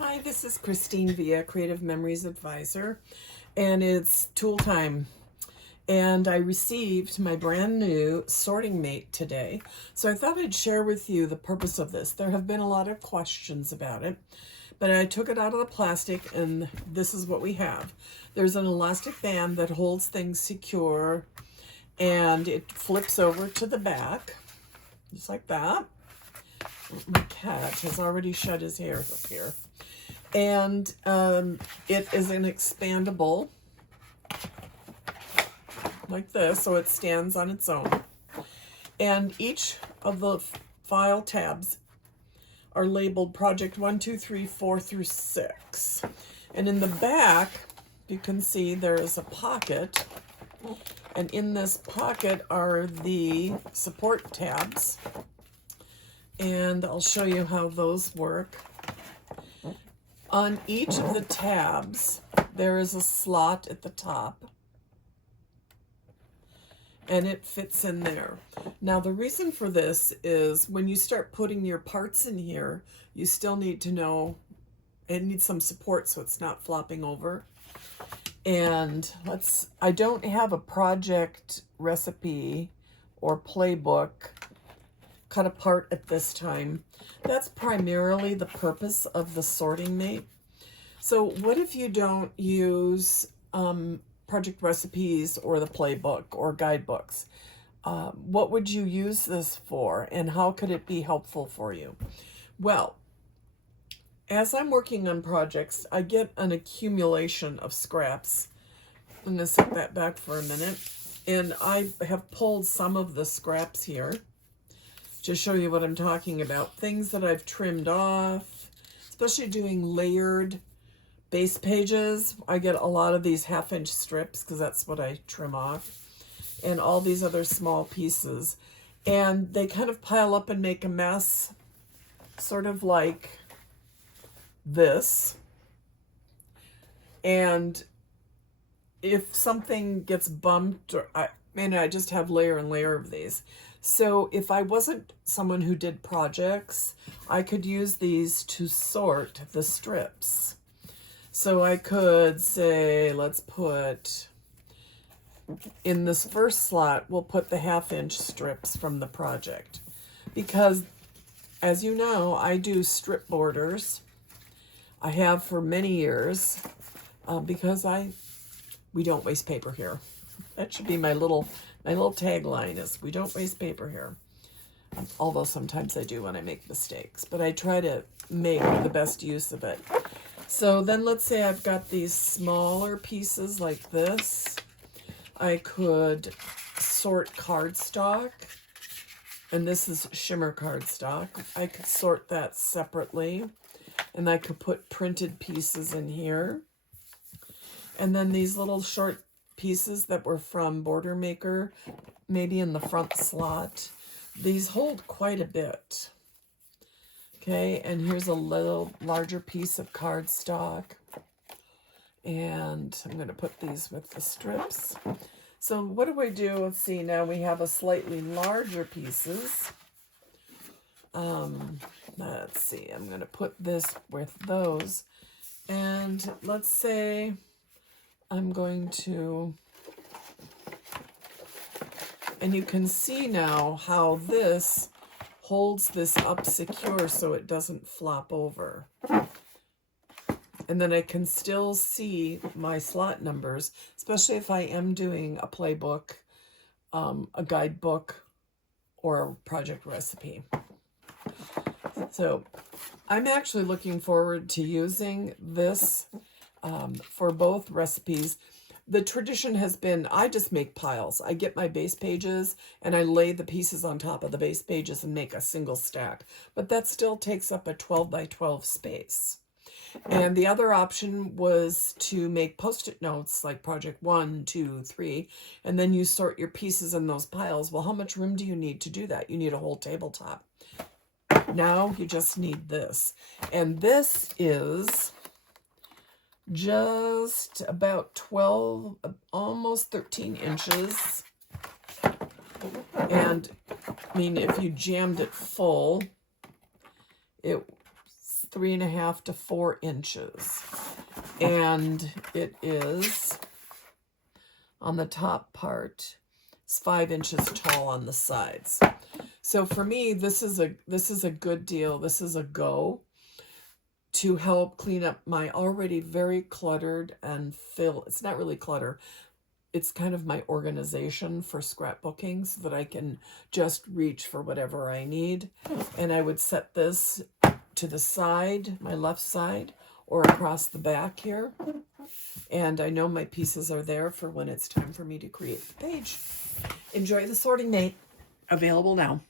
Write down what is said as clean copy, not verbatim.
Hi, this is Christine Villa, Creative Memories Advisor, and it's tool time. And I received my brand new sorting mate today. So I thought I'd share with you the purpose of this. There have been a lot of questions about it, but I took it out of the plastic and this is what we have. There's an elastic band that holds things secure and it flips over to the back, just like that. My cat has already shed his hair up here. And it is an expandable like this, so it stands on its own. And each of the file tabs are labeled project 1, 2, 3, 4 through 6. And in the back, you can see there is a pocket. And in this pocket are the support tabs. And I'll show you how those work. On each of the tabs, there is a slot at the top, and it fits in there. Now, the reason for this is when you start putting your parts in here, you still need to know, it needs some support so it's not flopping over. And I don't have a project recipe or playbook cut apart at this time. That's primarily the purpose of the sorting mate. So what if you don't use project recipes or the playbook or guidebooks? What would you use this for, and how could it be helpful for you? Well, as I'm working on projects, I get an accumulation of scraps. I'm going to set that back for a minute. And I have pulled some of the scraps here to show you what I'm talking about. Things that I've trimmed off, especially doing layered base pages. I get a lot of these 1/2-inch strips because that's what I trim off, and all these other small pieces. And they kind of pile up and make a mess, sort of like this. And if something gets bumped, or I just have layer and layer of these. So if I wasn't someone who did projects, I could use these to sort the strips. So I could say, let's put, in this first slot, we'll put the 1/2-inch strips from the project. Because, as you know, I do strip borders. I have for many years, because we don't waste paper here. That should be my little tagline is, we don't waste paper here. Although sometimes I do when I make mistakes, but I try to make the best use of it. So then let's say I've got these smaller pieces like this. I could sort cardstock, and this is shimmer cardstock. I could sort that separately, and I could put printed pieces in here. And then these little short pieces that were from Border Maker, maybe in the front slot. These hold quite a bit. Okay, and here's a little larger piece of cardstock. And I'm going to put these with the strips. So what do I do? Let's see, now we have a slightly larger pieces. Let's see, I'm going to put this with those. And let's say I'm going to, and you can see now how this holds this up secure so it doesn't flop over. And then I can still see my slot numbers, especially if I am doing a playbook, a guidebook, or a project recipe. So I'm actually looking forward to using this for both recipes. The tradition has been, I just make piles. I get my base pages and I lay the pieces on top of the base pages and make a single stack. But that still takes up a 12 by 12 space. And the other option was to make Post-it notes like project 1, 2, 3, and then you sort your pieces in those piles. Well, how much room do you need to do that? You need a whole tabletop. Now you just need this. And this is just about 12, almost 13 inches. And I mean, if you jammed it full, it 3.5 to 4 inches. And it is, on the top part, it's 5 inches tall on the sides. So for me, this is a good deal. This is a go to help clean up my already very cluttered and it's not really clutter. It's kind of my organization for scrapbooking so that I can just reach for whatever I need. And I would set this to the side, my left side, or across the back here. And I know my pieces are there for when it's time for me to create the page. Enjoy the sorting, Nate. Available now.